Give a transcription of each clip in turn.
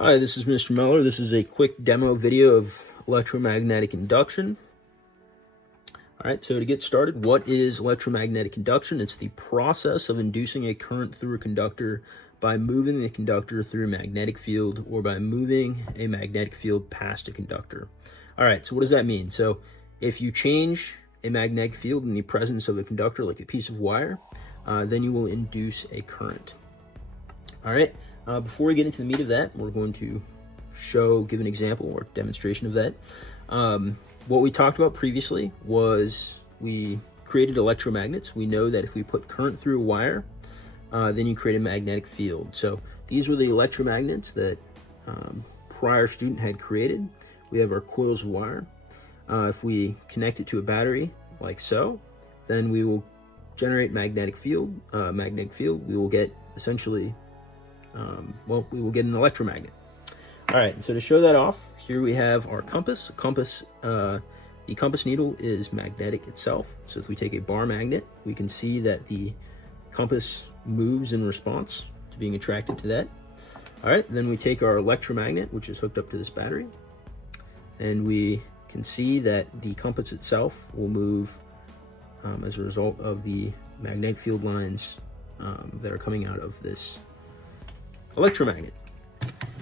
Hi, this is Mr. Mellor. This is a quick demo video of electromagnetic induction. All right, so to get started, what is electromagnetic induction? It's the process of inducing a current through a conductor by moving the conductor through a magnetic field or by moving a magnetic field past a conductor. All right, so what does that mean? So if you change a magnetic field in the presence of a conductor, like a piece of wire, then you will induce a current. All right. Before we get into the meat of that, we're going to give an example or demonstration of that. What we talked about previously was we created electromagnets. We know that if we put current through a wire, then you create a magnetic field. So these were the electromagnets that prior student had created. We have our coils of wire. If we connect it to a battery like so, then we will generate magnetic field. We will get essentially we will get an electromagnet. All right, and so to show that off, here we have our compass. The compass needle is magnetic itself. So if we take a bar magnet, we can see that the compass moves in response to being attracted to that. All right, then we take our electromagnet, which is hooked up to this battery, and we can see that the compass itself will move as a result of the magnetic field lines that are coming out of this electromagnet.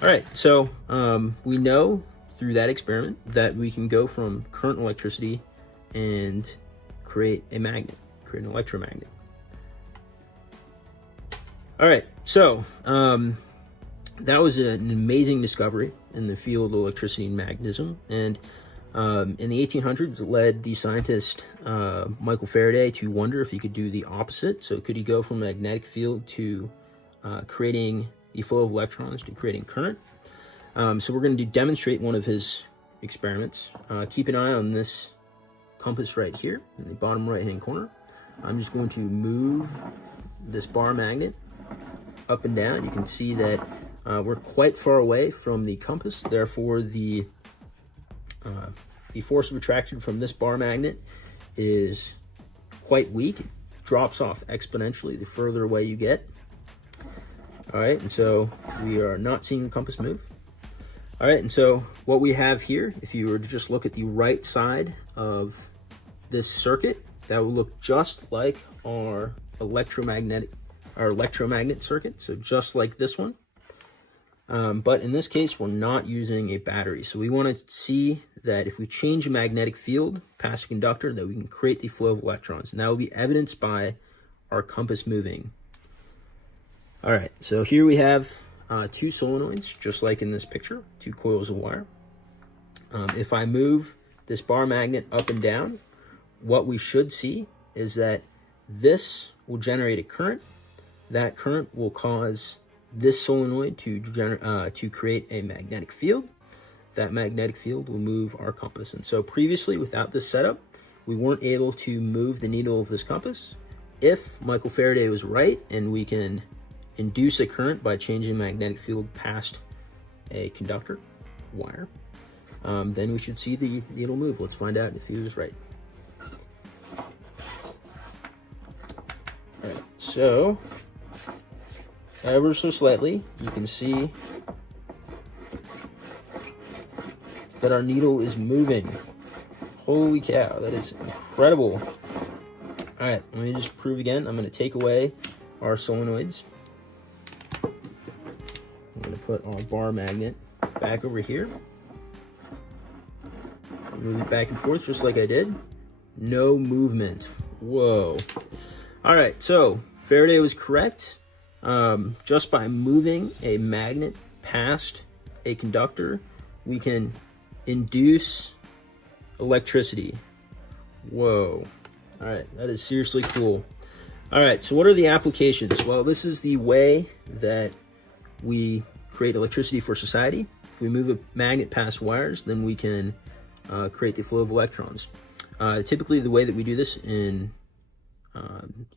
All right, so we know through that experiment that we can go from current electricity and create a magnet, create an electromagnet. All right, so that was an amazing discovery in the field of electricity and magnetism. And in the 1800s, it led the scientist Michael Faraday to wonder if he could do the opposite. So could he go from a magnetic field to creating the flow of electrons to creating current? So we're going to demonstrate one of his experiments. Keep an eye on this compass right here in the bottom right hand corner. I'm just going to move this bar magnet up and down. You can see that we're quite far away from the compass, therefore the force of attraction from this bar magnet is quite weak. It drops off exponentially the further away you get. All right, and so we are not seeing the compass move. All right, and so what we have here, if you were to just look at the right side of this circuit, that will look just like our electromagnet circuit, so just like this one. But in this case, we're not using a battery. So we want to see that if we change a magnetic field past a conductor, that we can create the flow of electrons. And that will be evidenced by our compass moving. All right, so here we have two solenoids, just like in this picture, two coils of wire. If I move this bar magnet up and down, what we should see is that this will generate a current. That current will cause this solenoid to create a magnetic field. That magnetic field will move our compass. And so previously, without this setup, we weren't able to move the needle of this compass. If Michael Faraday was right and we can induce a current by changing magnetic field past a conductor wire, then we should see the needle move. Let's find out if he was right. All right, so ever so slightly, you can see that our needle is moving. Holy cow, that is incredible. All right, let me just prove again. I'm going to take away our solenoids. I'm going to put our bar magnet back over here. Move it back and forth just like I did. No movement. Whoa. All right, so Faraday was correct. Just by moving a magnet past a conductor, we can induce electricity. Whoa. All right, that is seriously cool. All right, so what are the applications? Well, this is the way that we create electricity for society. If we move a magnet past wires, then we can create the flow of electrons. Typically, the way that we do this in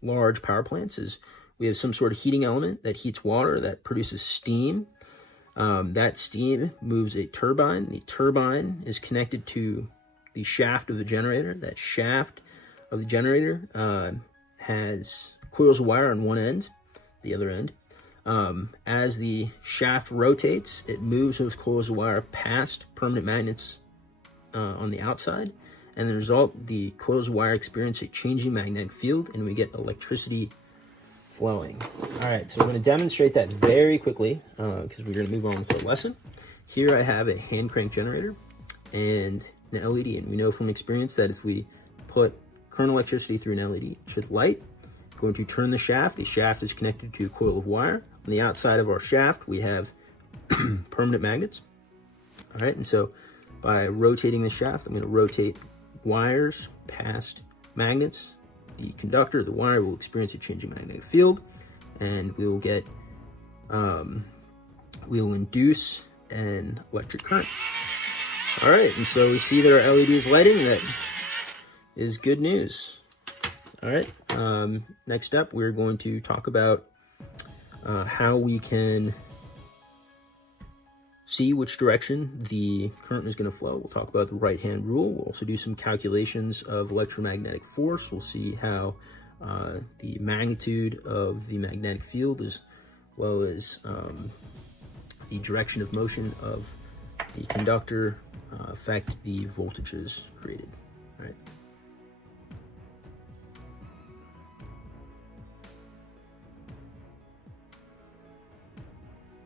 large power plants is we have some sort of heating element that heats water, that produces steam. That steam moves a turbine. The turbine is connected to the shaft of the generator. That shaft of the generator has coils of wire on one end, the other end. As the shaft rotates, it moves those coils of wire past permanent magnets on the outside, and the result, the coils of wire experience a changing magnetic field, and we get electricity flowing. All right, so we're going to demonstrate that very quickly because we're going to move on with our lesson. Here I have a hand crank generator and an LED, and we know from experience that if we put current electricity through an LED, it should light. Going to turn the shaft. The shaft is connected to a coil of wire. On the outside of our shaft, we have permanent magnets. All right, and so by rotating the shaft, I'm going to rotate wires past magnets. The conductor, the wire, will experience a changing magnetic field, and we will get, we will induce an electric current. All right, and so we see that our LED is lighting. That is good news. All right, next up, we're going to talk about how we can see which direction the current is going to flow. We'll talk about the right-hand rule. We'll also do some calculations of electromagnetic force. We'll see how the magnitude of the magnetic field, as well as the direction of motion of the conductor, affect the voltages created. All right.